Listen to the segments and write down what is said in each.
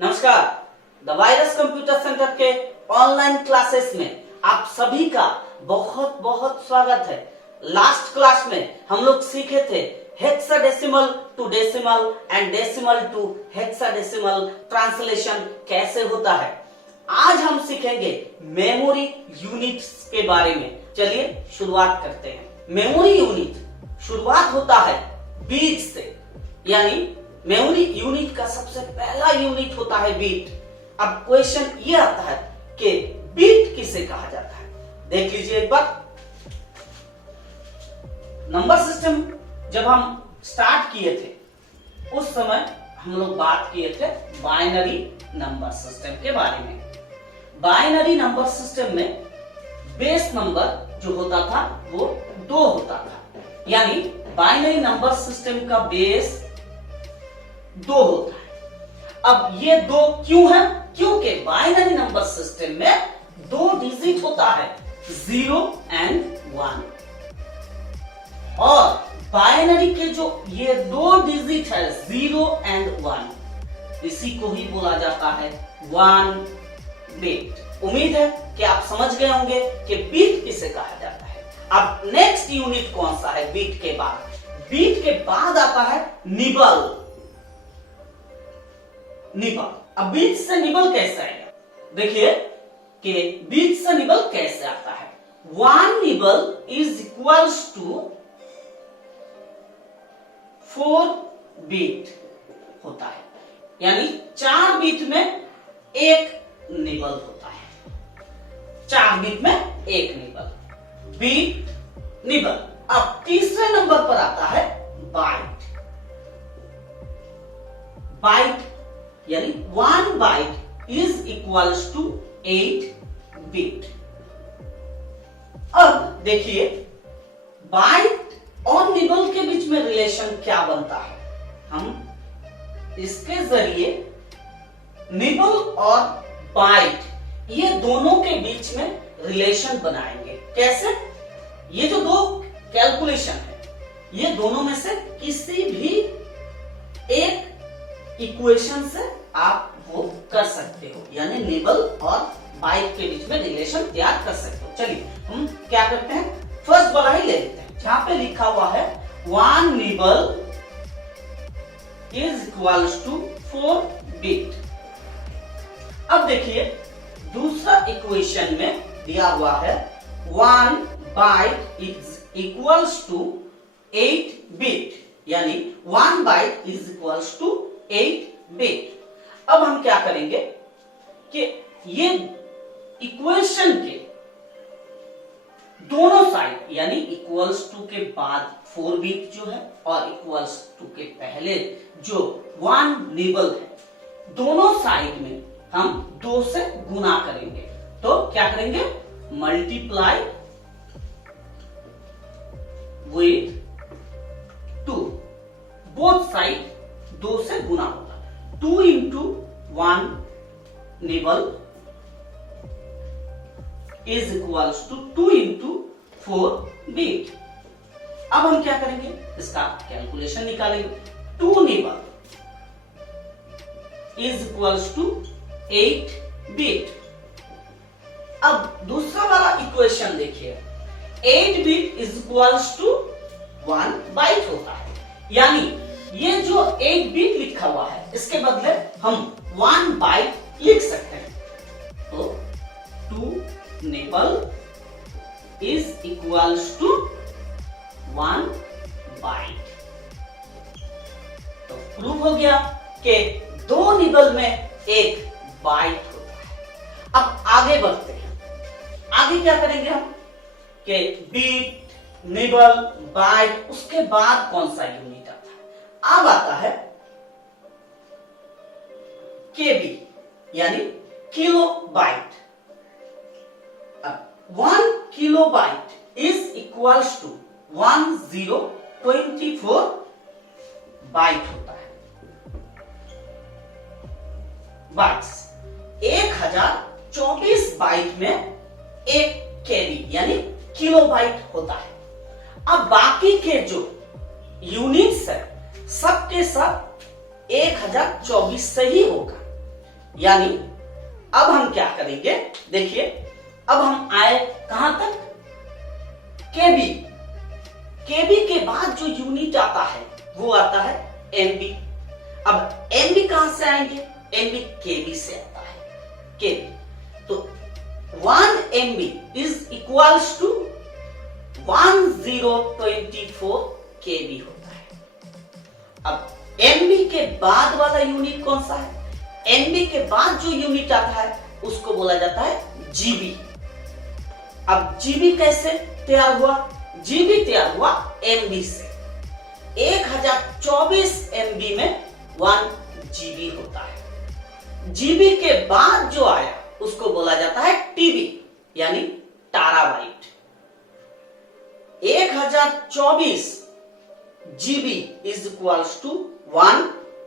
नमस्कार। The virus computer centre के online classes में आप सभी का बहुत बहुत स्वागत है। लास्ट क्लास में हम लोग सीखे थे hexadecimal to decimal and decimal to hexadecimal translation कैसे होता है। आज हम सीखेंगे मेमोरी यूनिट्स के बारे में। चलिए शुरुआत करते हैं। मेमोरी यूनिट शुरुआत होता है बीट से, यानी मेमोरी यूनिट का सबसे पहला यूनिट होता है बीट। अब क्वेश्चन ये आता है कि बीट किसे कहा जाता है। देख लीजिए एक बार। नंबर सिस्टम जब हम स्टार्ट किए थे उस समय हम लोग बात किए थे बाइनरी नंबर सिस्टम के बारे में। बाइनरी नंबर सिस्टम में बेस नंबर जो होता था वो 2 होता था, यानी बाइनरी नंबर सिस्टम का बेस 2 होता है। अब ये 2 क्यों है? क्योंकि बाइनरी नंबर सिस्टम में 2 डिजिट होता है, 0 एंड 1, और बाइनरी के जो ये 2 डिजिट है 0 एंड 1, इसी को ही बोला जाता है 1 बिट। उम्मीद है कि आप समझ गए होंगे कि बीट किसे कहा जाता है। अब नेक्स्ट यूनिट कौन सा है बीट के बाद? बीट के बाद आता है निबल। निबल। अब बीट से निबल कैसे आएगा? देखिए कि बीट से निबल कैसे आता है। 1 nibble is equals to 4 bit होता है, यानी 4 बीट में 1 निबल होता है। 4 बीट में 1 निबल, बीट निबल। अब तीसरे नंबर पर आता है बाइट। बाइट यानी 1 byte is equals to 8 bit. अब देखिए बाइट और निबल के बीच में रिलेशन क्या बनता है। हम इसके जरिए निबल और बाइट ये दोनों के बीच में रिलेशन बनाएंगे। कैसे? ये जो 2 कैलकुलेशन है ये दोनों में से किसी भी एक इक्वेशन से आप वो कर सकते हो, यानी निबल और बाइट के बीच में रिलेशन तैयार कर सकते हो। चलिए हम क्या करते हैं, फर्स्ट वाला ही ले लेते हैं जहां पे लिखा हुआ है 1 nibble is equals to 4 bit. अब देखिए दूसरा इक्वेशन में दिया हुआ है 1 byte is equals to 8 bit, यानी 1 byte is equals to 8 bit. अब हम क्या करेंगे कि ये इक्वेशन के दोनों साइड, यानी इक्वल्स टू के बाद 4 बिट जो है और इक्वल्स टू के पहले जो 1 निबल है, दोनों साइड में हम 2 से गुना करेंगे। तो क्या करेंगे, मल्टीप्लाई विथ 2, बोथ साइड 2 से गुना होगा। 2 into 1 nibble is equals to 2 into 4 bit. अब हम क्या करेंगे, इसका कैलकुलेशन निकालेंगे। 2 nibble is equals to 8 bit. अब दूसरा वाला इक्वेशन देखिए, 8 bit is equals to 1 byte होता है, यानी ये जो 8 बिट लिखा हुआ है इसके बदले हम 1 बाइट लिख सकते हैं। तो 2 nibble is equals to 1 byte. तो प्रूव हो गया कि 2 निबल में 1 बाइट होता है। अब आगे बढ़ते हैं। आगे क्या करेंगे हम कि बीट, निबल, बाइट, उसके बाद कौन सा यूनिट आता है? अब आता है केबी, यानी kilobyte. 1 kilobyte is equals to 1024 byte होता है। बाइट्स 1024 बाइट में 1 केबी यानी किलो बाइट होता है। अब बाकी के जो यूनिट्स है सबके सब 1024 से ही होगा। यानी अब हम क्या करेंगे, देखिए अब हम आए कहां तक, केबी। केबी के बाद जो यूनिट आता है वो आता है एमबी। अब एमबी कहां से आएंगे, एमबी केबी से आता है, केबी। तो 1 MB इज इक्वल्स टू 1024 केबी होता है। अब एमबी के बाद वाला यूनिट कौन सा है, एमबी के बाद जो यूनिट आता है उसको बोला जाता है जीबी। अब जीबी कैसे तैयार हुआ, जीबी तैयार हुआ एमबी से। 1024 MB में 1 जीबी होता है। जीबी के बाद जो आया उसको बोला जाता है टीबी, यानी terabyte. 1024 GB is equals to 1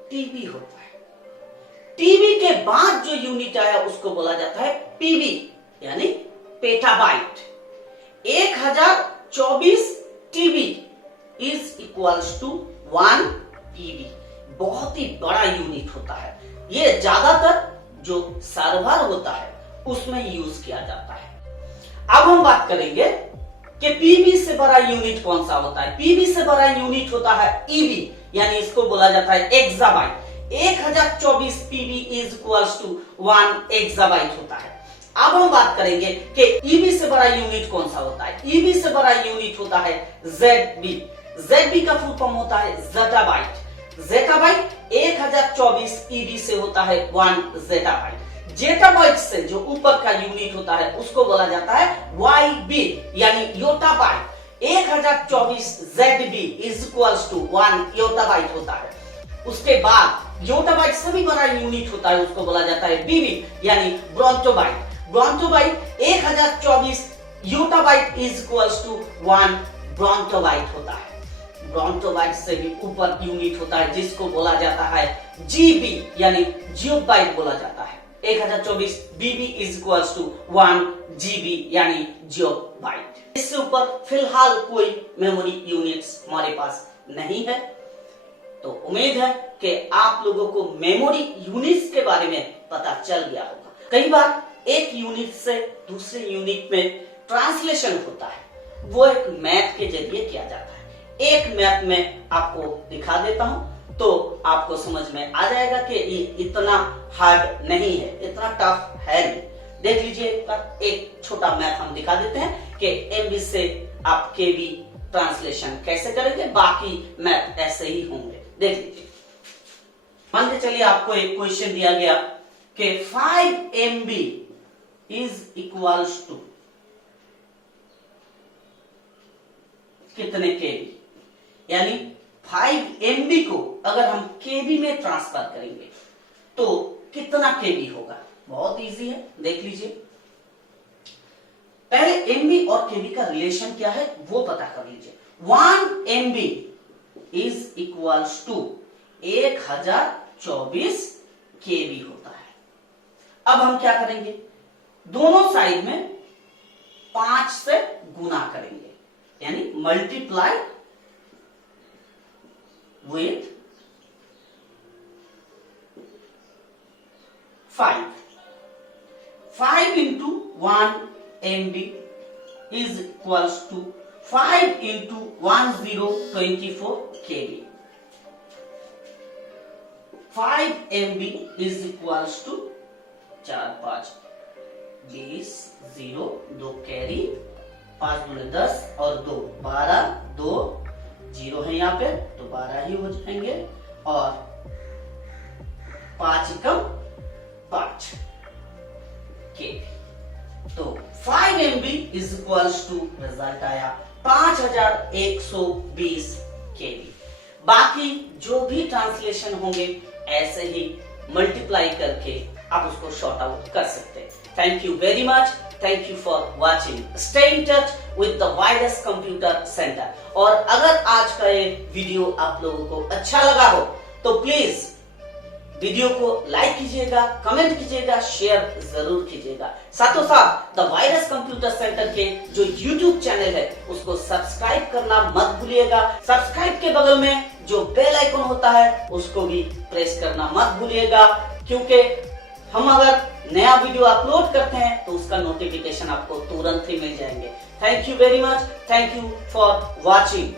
TB होता है। टीबी के बाद जो यूनिट आया उसको बोला जाता है पीबी, यानी petabyte. 1024 TB is equals to 1 PB. बहुत ही बड़ा यूनिट होता है, ये ज्यादातर जो सर्वर होता है उसमें यूज किया जाता है। अब हम बात करेंगे कि पीबी से बड़ा यूनिट कौन सा होता है। पीबी से बड़ा यूनिट होता है ईबी, यानी इसको बोला जाता है exabyte. 1024 PB is equals to 1 exabyte होता है। अब हम बात करेंगे कि ईबी से बड़ा यूनिट कौन सा होता है। ईबी से बड़ा यूनिट होता है जेडबी। जेडबी का फुल फॉर्म होता है जेटाबाइट। जेटाबाइट 1024 ईबी से होता है 1 जेटाबाइट। जेटाबाइट से जो ऊपर का यूनिट होता है उसको बोला जाता है वाईबी, यानी yottabyte. 1024 ZB is equals to 1 yottabyte होता है। उसके बाद योटाबाइट से भी बड़ा यूनिट होता है, उसको बोला जाता है बीबी, यानी brontobyte. Brontobyte 1024 yottabyte is equals to 1 brontobyte होता है। ब्रोंटोबाइट से भी ऊपर यूनिट होता है जिसको बोला जाता है जीबी, यानी जियोबाइट बोला जाता है। 1024 बीबी इज इक्वल्स टू 1 जीबी, यानी जियोबाइट। इससे ऊपर फिलहाल कोई मेमोरी यूनिट्स हमारे पास नहीं है। तो उम्मीद है कि आप लोगों को मेमोरी यूनिट्स के बारे में पता चल गया होगा। कई बार एक यूनिट से दूसरे यूनिट में ट्रांसलेशन होता है, वो एक मैथ के जरिए किया जाता है। एक मैथ में आपको दिखा देता हूं तो आपको समझ में आ जाएगा कि ये इतना हार्ड नहीं है, इतना टफ है नहीं। देख लीजिए, एक छोटा मैथ हम दिखा देते हैं कि एमबी से आप केबी ट्रांसलेशन कैसे करेंगे, बाकी मैथ ऐसे ही होंगे। देख लीजिए, मान के चलिए आपको एक क्वेश्चन दिया गया कि 5 MB इज इक्वल्स टू कितने केबी, यानी 5 MB को अगर हम केबी में ट्रांसफर करेंगे तो कितना केबी होगा। बहुत इजी है, देख लीजिए। पहले एमबी और केबी का रिलेशन क्या है वो पता कर लीजिए। 1 MB इज इक्वल्स टू 1024 केबी होता है। अब हम क्या करेंगे, दोनों साइड में 5 से गुना करेंगे, यानी multiply with 5। 5 into 1 MB is equals to 5 into 1024 KB. 5 MB is equals to 4 5 20 0 2 carry 5 गुणे 10 और 2 12 2 0 है यहाँ पे तो 12 ही हो जाएंगे और 5 एकम 5 के। तो 5 MB is equals to result आया 5120 केबी। बाकी जो भी ट्रांसलेशन होंगे ऐसे ही मल्टीप्लाई करके आप उसको शॉर्ट आउट कर सकते हैं। Thank you very much, thank you for watching. Stay in touch with the virus computer centre. और अगर आज का ये वीडियो आप लोगों को अच्छा लगा हो तो प्लीज वीडियो को लाइक कीजिएगा, कमेंट कीजिएगा, शेयर जरूर कीजिएगा। साथों साथ द वायरस कंप्यूटर सेंटर के जो यूट्यूब चैनल है उसको सब्सक्राइब करना मत भूलिएगा। सब्सक्राइब के बगल में जो बेल आइकन होता है उसको भी प्रेस करना मत भूलिएगा, क्योंकि हम अगर नया वीडियो अपलोड करते हैं तो उसका नोटिफिकेशन आपको तुरंत ही मिल जाएंगे। Thank you very much, thank you for watching.